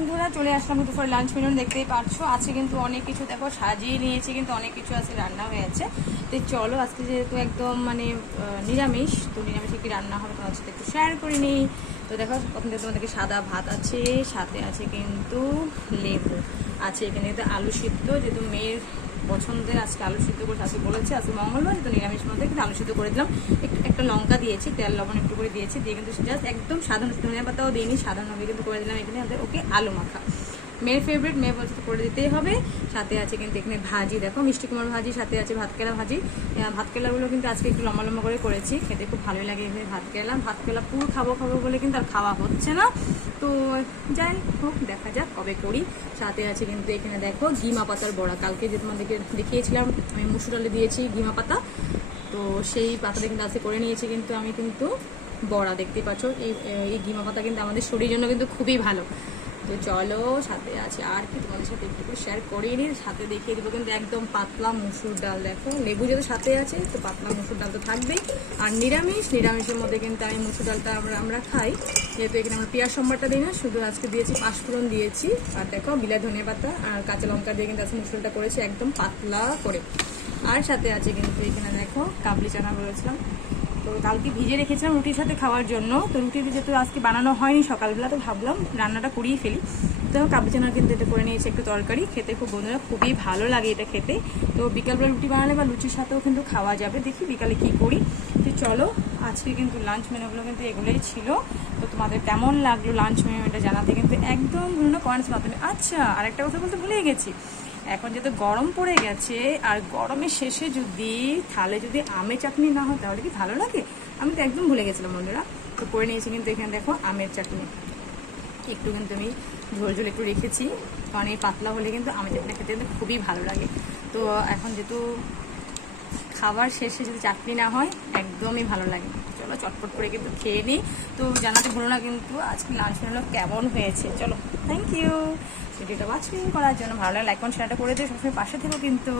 বন্ধুরা, চলে আসলাম দুপুরে লাঞ্চ মেনু। দেখতেই পাচ্ছো আছে কিন্তু অনেক কিছু, দেখো সাজিয়ে নিয়েছি, কিন্তু অনেক কিছু আছে রান্না হয়েছে। তো চলো আজকে যেহেতু একদম মানে নিরামিষ, তো নিরামিষে কি রান্না হবে তোমার সাথে একটু শেয়ার করে নিই। তো দেখো প্রথম থেকে তোমাদেরকে সাদা ভাত আছে, সাথে আছে কিন্তু লেবু আছে, এখানে কিন্তু আলু সিদ্ধ, যেহেতু মেয়ের পছন্দের আজকে আলু সিদ্ধ করে শাশু বলেছে, আজকে মঙ্গলবার তো নিরামিষ মধ্যে কিন্তু আলু সিদ্ধ করে দিলাম। একটা লঙ্কা দিয়েছি, তেল লবণ একটু করে দিয়েছি, দিয়ে কিন্তু জাস্ট একদম সাধারণ ধনিয়া পাতাও দিইনি, সাধারণভাবে কিন্তু করে দিলাম এখানে আমাদের ওকে আলু মাখা। মেয়ের ফেভারিট, মেয়ে বলতে করে দিতেই হবে। সাথে আছে কিন্তু এখানে ভাজি, দেখো মিষ্টি কুমড়ো ভাজি, সাথে আছে ভাতকেলা ভাজি। ভাতকেলাগুলো কিন্তু আজকে একটু লম্বা লম্বা করে করেছি, খেতে খুব ভালোই লাগে এভাবে ভাতকেলা পুরো খাবো বলে কিন্তু আর খাওয়া হচ্ছে না। তো যাই হোক, দেখা যাক কবে করি। সাথে আছে কিন্তু এখানে দেখো ঘিমা পাতার বড়া, কালকে যে তোমাদেরকে দেখিয়েছিলাম আমি মুসুর ডালে দিয়েছি ঘিমা পাতা, তো সেই পাতাটা কিন্তু আজকে করে নিয়েছি কিন্তু আমি কিন্তু বড়া। দেখতেই পাচ্ছ এই ঘিমা পাতা কিন্তু আমাদের শরীরের জন্য কিন্তু খুবই ভালো। তো চলো, সাথে আছে আর কি তোমাদের সাথে একটু শেয়ার করিয়ে নিই, সাথে দেখিয়ে দেবো কিন্তু একদম পাতলা মুসুর ডাল। দেখো লেবু যেহেতু সাথে আছে, তো পাতলা মুসুর ডাল তো থাকবেই। আর নিরামিষের মধ্যে কিন্তু আমি মুসুর ডালটা আমরা খাই, যেহেতু এখানে আমরা পেঁয়াজ সম্বারটা দিই না, শুধু আজকে দিয়েছি পাঁচফোড়ন দিয়েছি, আর দেখো বিলাই ধনিয়া পাতা আর কাঁচা লঙ্কা দিয়ে কিন্তু আজকে মুসুর ডালটা করেছি একদম পাতলা করে। আর সাথে আছে কিন্তু এখানে দেখো কাবলি চানা বলেছিলাম, তো কালকে ভিজে রেখেছিলাম রুটির সাথে খাওয়ার জন্য। তো রুটির যেহেতু আজকে বানানো হয়নি সকালবেলা, তো ভাবলাম রান্নাটা করিয়ে ফেলি। তো কাবলি চানা কিন্তু এটা করে নিয়েছি একটু তরকারি, খেতে খুব বন্ধুরা খুবই ভালো লাগে এটা খেতে। তো বিকালবেলা রুটি বানালে বা লুচির সাথেও কিন্তু খাওয়া যাবে, দেখি বিকালে কি করি। তো চলো, আজকে কিন্তু লাঞ্চ মেনুগুলো কিন্তু এগুলোই ছিল। তো তোমাদের কেমন লাগলো লাঞ্চ মেনু এটা জানাতে কিন্তু একদম ভুলো না কমেন্টস মাধ্যমে। আচ্ছা, আরেকটা কথা বলতে ভুলে গেছি, এখন যেহেতু গরম পড়ে গেছে, আর গরমের শেষে যদি থালে যদি আমের চাটনি না হয় তাহলে কি ভালো লাগে? আমি তো একদম ভুলে গেছিলাম বন্ধুরা। তো করে নিয়েছি কিন্তু এখানে দেখো আমের চাটনি, একটু কিন্তু আমি ঝোল ঝোল একটু রেখেছি, কারণ এই পাতলা হলে কিন্তু আমের চাটনি খেতে কিন্তু খুবই ভালো লাগে। তো এখন যেহেতু খাবার শেষে যদি চাটনি না হয় একদমই ভালো লাগে। চলো চটপট করে কিন্তু খেয়ে নিই। তো জানাতে ভুলো না কিন্তু আজকে লাঞ্চ মেনু কেমন হয়েছে। চলো, থ্যাংক ইউ ভিডিওটা ওয়াচিং করার জন্য। ভালো লাগে লাইক কমেন্ট শেয়ারটা করে দিও, সবসময় পাশে থেকো কিন্তু।